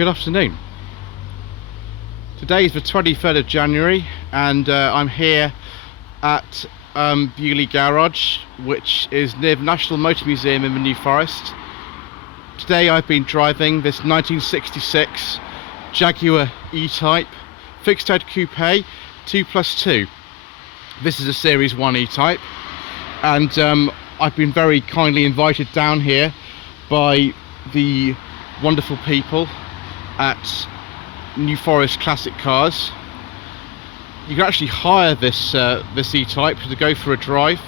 Good afternoon. Today is the 23rd of January and I'm here at Bewley Garage, which is near the National Motor Museum in the New Forest. Today I've been driving this 1966 Jaguar E-Type fixed head coupe 2+2. This is a Series 1 E-Type, and I've been very kindly invited down here by the wonderful people at New Forest Classic Cars. You can actually hire this E-Type to go for a drive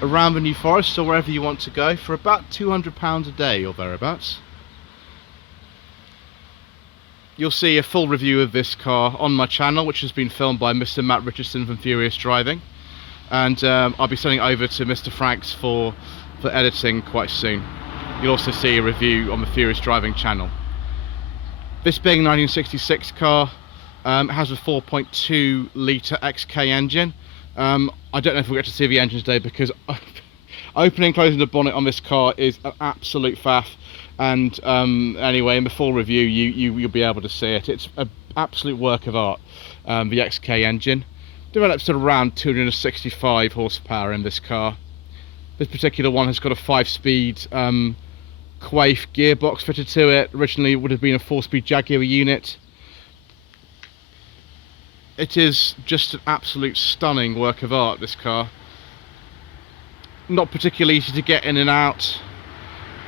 around the New Forest or wherever you want to go for about £200 a day or thereabouts. You'll see a full review of this car on my channel, which has been filmed by Mr. Matt Richardson from Furious Driving, and I'll be sending it over to Mr. Franks for editing quite soon. You'll also see a review on the Furious Driving channel. This being a 1966 car, it has a 4.2 litre XK engine. I don't know if we'll get to see the engine today because opening and closing the bonnet on this car is an absolute faff. And anyway, in the full review you'll be able to see it. It's an absolute work of art, the XK engine. Develops at around 265 horsepower in this car. This particular one has got a 5-speed Coupe gearbox fitted to it. Originally it would have been a 4-speed Jaguar unit. It is just an absolute stunning work of art, this car. Not particularly easy to get in and out.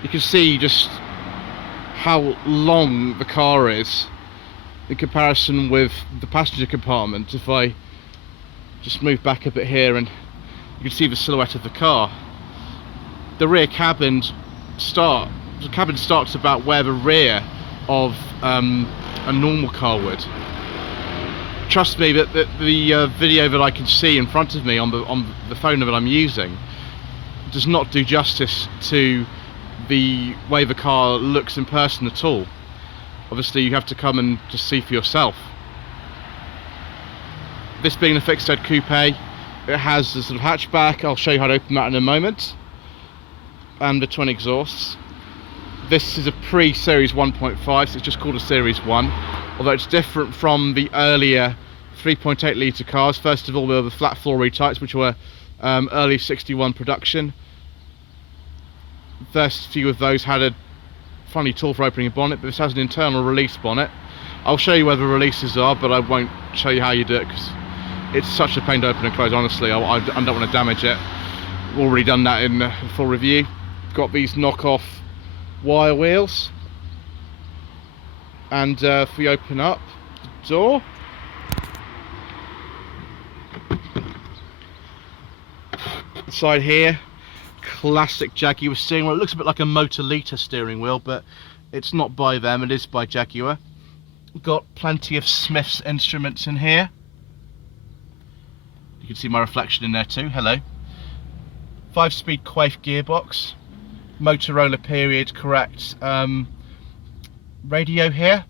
You can see just how long the car is in comparison with the passenger compartment. If I just move back a bit here, and you can see the silhouette of the car. The rear cabin starts about where the rear of a normal car would. Trust me that the video that I can see in front of me on the phone that I'm using does not do justice to the way the car looks in person at all. Obviously you have to come and just see for yourself. This being a fixed head coupe, it has a sort of hatchback. I'll show you how to open that in a moment, and the twin exhausts. This is a pre-Series 1.5, so it's just called a Series 1, although it's different from the earlier 3.8 litre cars. First of all, there were the flat floor E-Types, which were early 61 production. First few of those had a funny tool for opening a bonnet, but this has an internal release bonnet. I'll show you where the releases are, but I won't show you how you do it because it's such a pain to open and close. Honestly, I don't want to damage it. I've already done that in the full review. Got these knockoff wire wheels, and if we open up the door, inside here, classic Jaguar steering wheel. It looks a bit like a Motor-Lita steering wheel, but it's not by them, it is by Jaguar. Got plenty of Smith's instruments in here. You can see my reflection in there too. Hello. 5-speed Coupe gearbox, Motorola period correct radio here,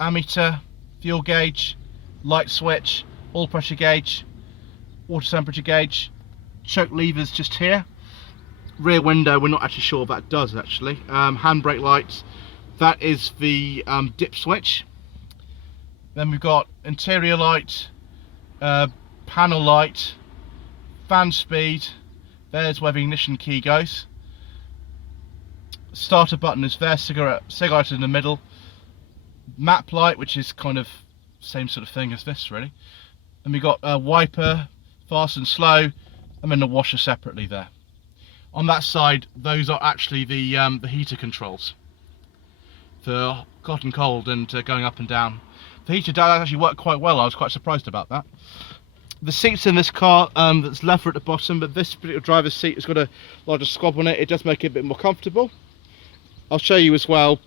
ammeter, fuel gauge, light switch, oil pressure gauge, water temperature gauge, choke levers just here. Rear window, we're not actually sure what that does actually. Handbrake lights, that is the dip switch. Then we've got interior light, panel light, fan speed. There's where the ignition key goes. Starter button is there, cigarette in the middle. Map light, which is kind of same sort of thing as this really. And we've got a wiper, fast and slow, and then the washer separately there. On that side, those are actually the heater controls for hot and cold and going up and down. The heater does actually work quite well. I was quite surprised about that. The seats in this car, that's leather at the bottom, but this particular driver's seat has got a larger squab on it. It does make it a bit more comfortable. I'll show you as well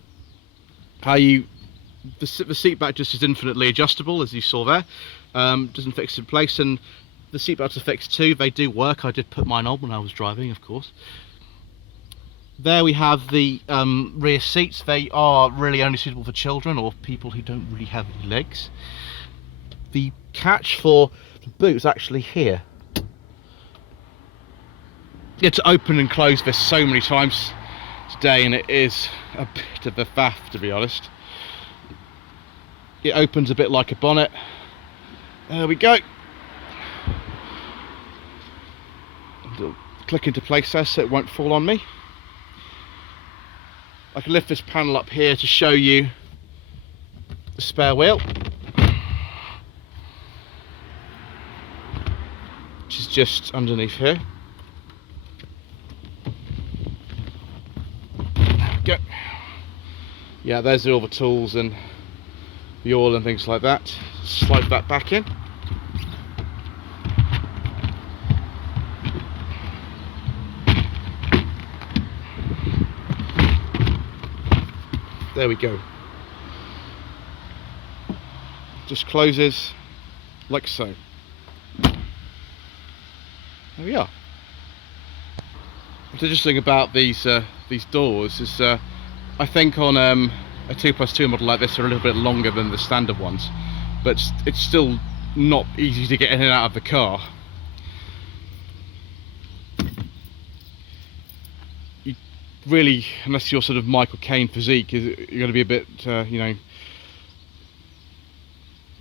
how the seat back just is infinitely adjustable, as you saw there. Doesn't fix in place, and the seat belts are fixed too. They do work. I did put mine on when I was driving, of course. There we have the rear seats. They are really only suitable for children or people who don't really have any legs. The catch for the boot's actually here. You had to open and close this so many times today, and it is a bit of a faff, to be honest. It opens a bit like a bonnet. There we go. It'll click into place there so it won't fall on me. I can lift this panel up here to show you the spare wheel, which is just underneath here. There we go. Yeah, there's all the tools and the oil and things like that. Slide that back in. There we go. Just closes like so. There we are. What's interesting about these doors is I think on a 2+2 model like this they're a little bit longer than the standard ones, but it's still not easy to get in and out of the car. You really, unless you're sort of Michael Caine physique, you're going to be a bit you know,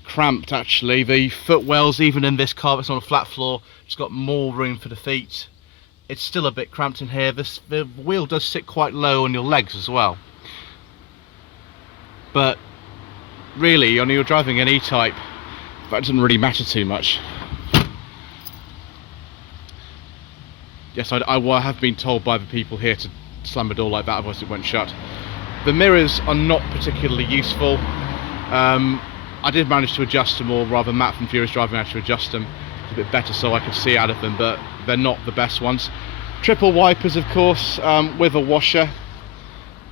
cramped actually. The footwells, even in this car that's on a flat floor, it's got more room for the feet. It's still a bit cramped in here. The wheel does sit quite low on your legs as well. But really, when you're driving an E-Type, that doesn't really matter too much. Yes, I have been told by the people here to slam the door like that, otherwise it won't shut. The mirrors are not particularly useful. I did manage to adjust them, or rather Matt from Furious Driving had to adjust them a bit better so I could see out of them, but they're not the best ones. Triple wipers, of course, with a washer.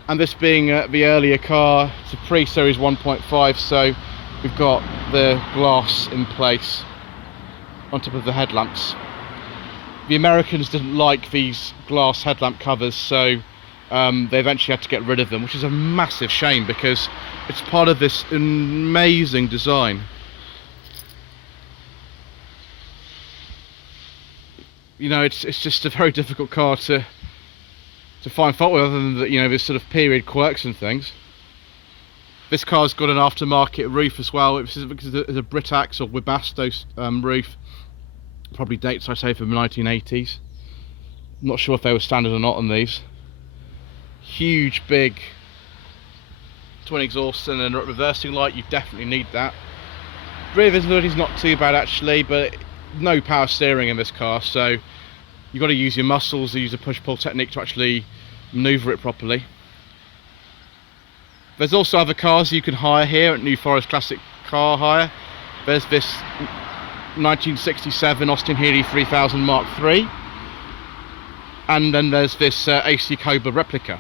And this being the earlier car, it's a pre-series 1.5, so we've got the glass in place on top of the headlamps. The Americans didn't like these glass headlamp covers, so they eventually had to get rid of them, which is a massive shame because it's part of this amazing design. You know, it's just a very difficult car to find fault with, other than the, you know, this sort of period quirks and things. This car's got an aftermarket roof as well. It's a Britax or Webasto roof. Probably dates, I say, from the 1980s. I'm not sure if they were standard or not on these. Huge, big twin exhausts and a reversing light. You definitely need that. Rear visibility is not too bad actually, but no power steering in this car, so you've got to use your muscles, use a push-pull technique to actually manoeuvre it properly. There's also other cars you can hire here at New Forest Classic Car Hire. There's this 1967 Austin Healey 3000 Mark III, and then there's this AC Cobra replica.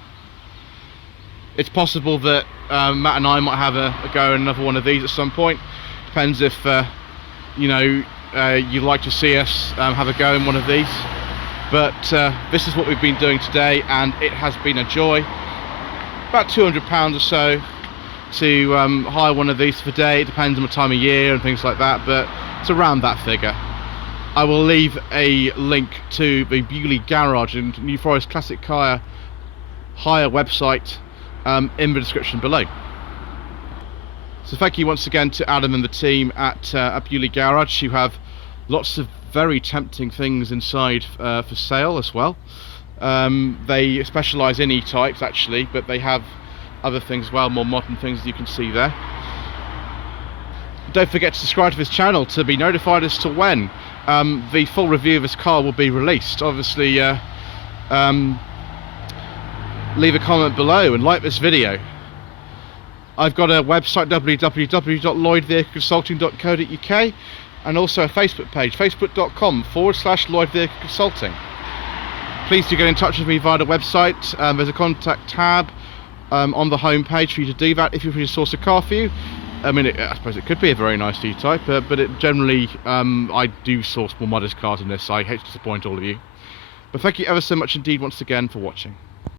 It's possible that Matt and I might have a go at another one of these at some point. Depends if you know, you'd like to see us have a go in one of these. But this is what we've been doing today, and it has been a joy. About £200 or so to hire one of these for the day. It depends on the time of year and things like that, but it's around that figure. I will leave a link to the Bewley Garage and New Forest Classic Car Hire website in the description below. So thank you once again to Adam and the team at Bewley Garage, who have lots of very tempting things inside for sale as well. They specialise in E-Types actually, but they have other things as well, more modern things as you can see there. Don't forget to subscribe to this channel to be notified as to when the full review of this car will be released. Obviously leave a comment below and like this video. I've got a website, www.lloydvehicleconsulting.co.uk, and also a Facebook page, facebook.com/Lloyd Vehicle Consulting. Please do get in touch with me via the website. There's a contact tab on the home page for you to do that if you're looking to source a car for you. I mean, I suppose it could be a very nice E-Type, but it generally, I do source more modest cars than this, so I hate to disappoint all of you. But thank you ever so much indeed once again for watching.